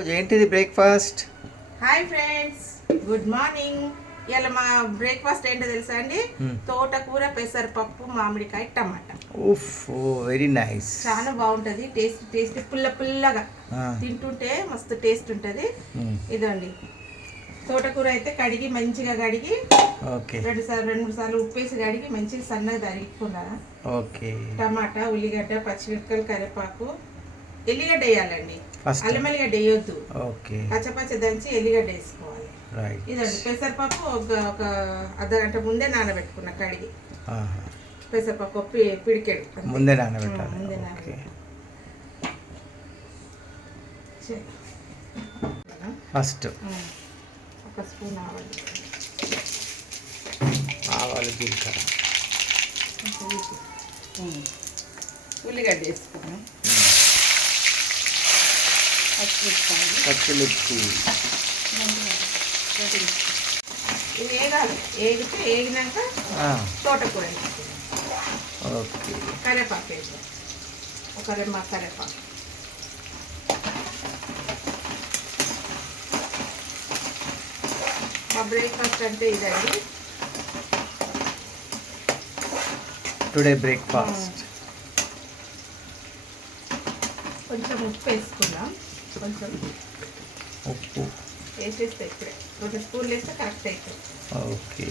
ఏంటిది breakfast? Hi friends, good morning. ఇలా మా బ్రేక్ఫాస్ట్ ఏంటో తెలుసా అండి? తోటకూర, పెసరపప్పు, మామిడికాయ, టమాటా. ఉఫ్, వెరీ నైస్. చాలా బాగుంటుంది. టేస్ట్ పుల్లగా తింటుంటే మస్తు టేస్ట్ ఉంటుంది. ఇదండి తోటకూర అయితే కడిగి మంచిగా కడిగి రెండు మూడు సార్లు ఉప్పేసి కడిగి మంచిగా సన్నగా తరిగిపోయినా. టమాటా, ఉల్లిగడ్డ, పచ్చిమిరపకాయలు, కరివేపాకు, ఎల్లిగడ్డ వేయాలండి. అల్లం ఎల్లిగడ్డ వేయొద్దు. పచ్చ దంచి ఎల్లిగడ్డ వేసుకోవాలి. ఇదండి పెసరపప్పు ఒక అర్ధగంట ముందే నానబెట్టుకున్న కడిగి. పెసరపప్పు పిడికెడు ముందే నానబెట్టాలి. ఫస్ట్ ఒక స్పూన్ ఆవాలు, జీలకర్ర, ఉల్లిగడ్డ వేసుకున్నాం. పచ్చిమిర్చి ఇవి వేగాలి. వేగినాక తోటకూర కరివేపాకు వేసాం. ఒక రెమ్మ కరివేపాకు. మా బ్రేక్ఫాస్ట్ అంటే ఇదండి టుడే బ్రేక్ఫాస్ట్. కొంచెం ఉప్పు వేసుకున్నాం. కొంచెం ఉప్పు వేసేస్తే ఇప్పుడే 2 స్పూన్లు వేస్తే కరెక్ట్ అవుతుంది. ఓకే.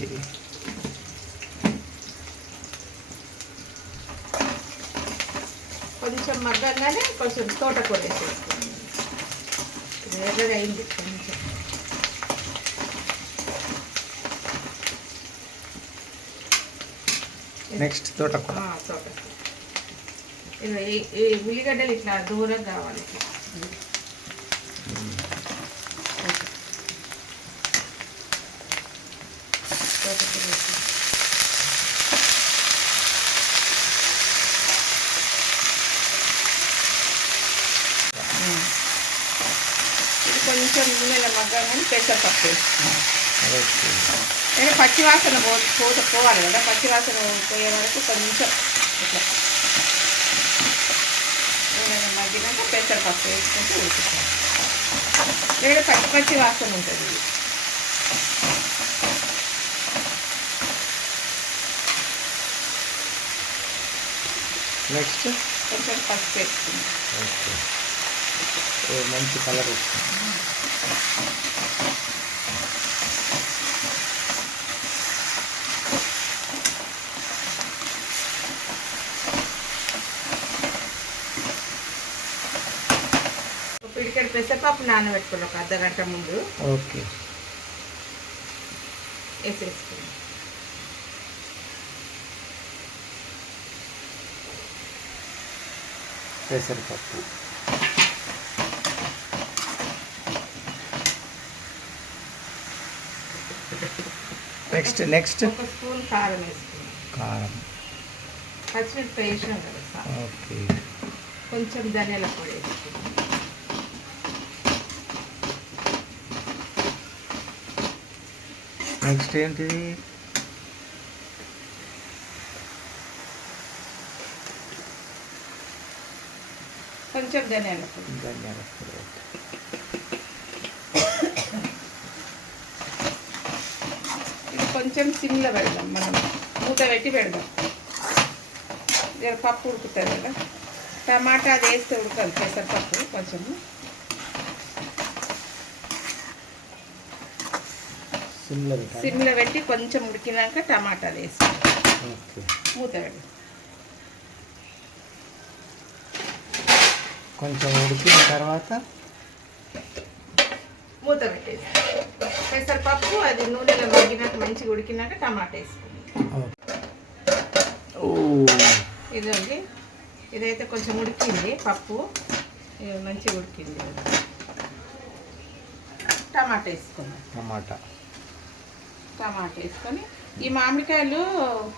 కొంచెం మగ్గంగానే కొంచెం తోటకూర వేసేసుకున్నాం. ఎర్రగా అయింది కొంచెం. నెక్స్ట్ తోటకూర. ఈ ఉల్లిగడ్డలు ఇట్లా దూరం కావాలి. ఇది కొంచెం నూనెలో మగ్గాలని పెసరపప్పు వేసుకున్నాం. నేను పచ్చివాసన పోవాలి కదా, పచ్చివాసన పోయే వరకు కొంచెం ఇట్లా నూనెలో మగ్గినాక పెసరపప్పు వేసుకుంటూ ఉడుకుతాం. లేదా పచ్చి వాసన ఉంటుంది. నెక్స్ట్ కొంచెం పసుపు వేసుకుంటాం. మంచి కలర్ వస్తుంది. పిడికెడు పెసరపప్పు నానబెట్టుకున్నాం ఒక అర్ధగంట ముందు. వేసేసుకున్నాం. పెసరపప్పు, నెక్స్ట్ ఒక స్పూన్ కారం వేసుకున్నాం. పచ్చిమిరపకాయ వేసినాం కదా. కొంచెం ధనియాల పొడి వేసుకున్నాం. నెక్స్ట్ ఏంటిది? కొంచెం ధనియాల పొడి. ఇది కొంచెం సిమ్లో పెడదాం. మనం మూత పెట్టి పెడదాం. పప్పు ఉడుకుతుంది కదా. టమాటా అది వేస్తే ఉడకాలి. పెసరపప్పు కొంచెం సిమ్లో పెట్టి కొంచెం ఉడికినాక టమాటాలు వేసి మూత పెడదాం. కొంచెం ఉడికిన తర్వాత మూత పెట్టేసి పెసరపప్పు అది నూనెలో మగ్గినాక మంచిగా ఉడికినాక టమాటా వేసుకుంటాం. ఇదండి, ఇదైతే కొంచెం ఉడికింది. పప్పు మంచిగా ఉడికింది. టమాటా వేసుకుందాం. టమాటా వేసుకొని ఈ మామిడికాయలు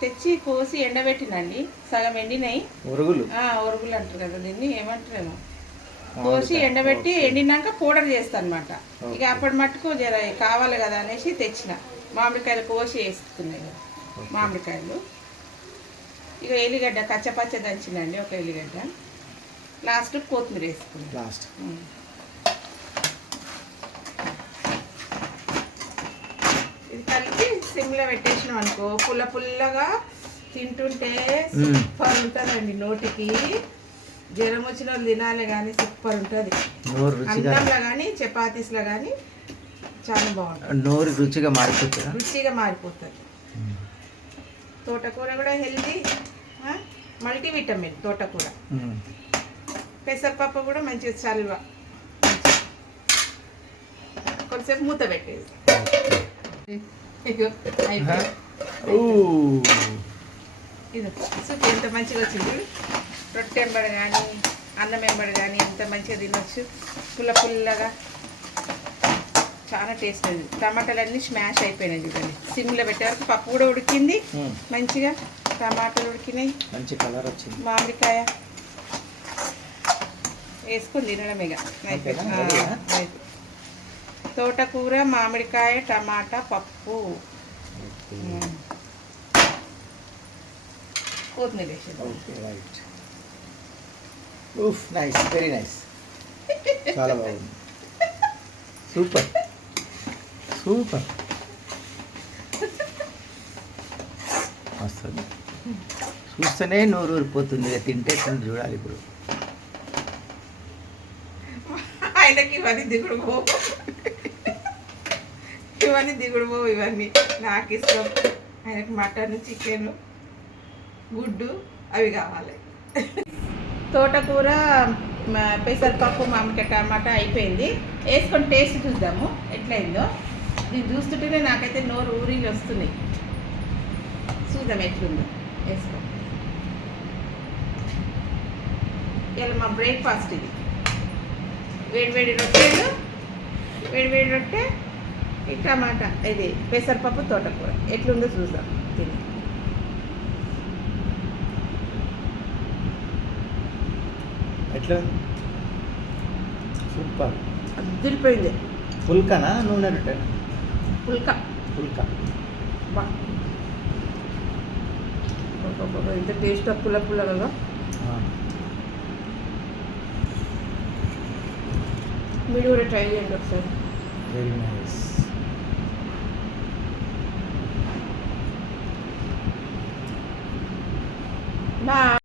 తెచ్చి కోసి ఎండబెట్టినండి. సగం ఎండినాయి. ఒరుగులు అంటారు కదా, దీన్ని ఏమంటారేమో. కోసి ఎండబెట్టి ఎండినాక పౌడర్ చేస్తాను అనమాట. ఇక అప్పటి మట్టుకు జర కావాలి కదా అనేసి తెచ్చిన మామిడికాయలు కోసి వేసుకున్నాయి కదా మామిడికాయలు. ఇక ఎల్లిగడ్డ కచ్చపచ్చ దంచినండి, ఒక ఎల్లిగడ్డ. లాస్ట్ కొత్తిమీర వేసుకున్నాం. సిమ్లో పెట్టేసినాం అనుకో పుల్లగా తింటుంటే సూపర్ ఉంటుందండి. నోటికి జ్వరం వచ్చిన వాళ్ళు తినాలి కానీ సూపర్ ఉంటుంది. అన్నంలో కానీ చపాతీస్లో కానీ చాలా బాగుంటుంది. నోరు రుచిగా మారిపోతుంది. తోటకూర కూడా హెల్తీ, మల్టీవిటమిన్ తోటకూర. పెసరపప్పు కూడా మంచిగా చల్వ. కొంచెంసేపు మూత పెట్టేది. ఇది సూప్ ఎంత మంచిగా వచ్చింది. రొట్టె ఎంబడి కానీ అన్నం ఎంబడి కానీ ఎంత మంచిగా తినొచ్చు. పుల్లగా చాలా టేస్ట్ ఉంది. టమాటాలన్నీ స్మాష్ అయిపోయినాయి చూడండి. సిమ్లో పెట్టే వరకు పప్పు కూడా ఉడికింది మంచిగా, టమాటాలు ఉడికినాయి, మంచి కలర్ వచ్చింది. మామిడికాయ వేసుకొని తినడమే ఇక. తోటకూర, మామిడికాయ, టమాటా, పప్పు, కొత్తిమీర వేసేది. నైస్, వెరీ నైస్, చాలా బాగుంది. సూపర్ వస్తుంది. చూస్తేనే నోరు ఊరిపోతుంది. ఇక తింటే చూడాలి. ఇప్పుడు ఆయనకి ఇవన్నీ దిగుడు పోవు, ఇవన్నీ నాకు ఇష్టం. ఆయనకి మటన్, చికెన్, గుడ్డు అవి కావాలి. తోటకూర, పెసరపప్పు, మామిడికాయ, టమాటా అయిపోయింది. వేసుకొని టేస్ట్ చూద్దాము ఎట్లయిందో. ఇది చూస్తుంటేనే నాకైతే నోరు ఊరిలు వస్తున్నాయి. చూద్దాం ఎట్లుందో. వేసుకో. ఇలా మా బ్రేక్ఫాస్ట్ ఇది. వేడివేడి రొట్టెలు, వేడివేడి రొట్టె, ఈ టమాటా, ఇది పెసరపప్పు, తోటకూర ఎట్లుందో చూద్దాం తిని. ఎట్లా? సూపర్, అదిరిపోయింది. పుల్కనా నూనె రొట్టెనా? పుల్కా. బా, ఎంత టేస్ట్, పుల్లగా. మీరు కూడా ట్రై చేయండి ఒకసారి. Very nice. బా.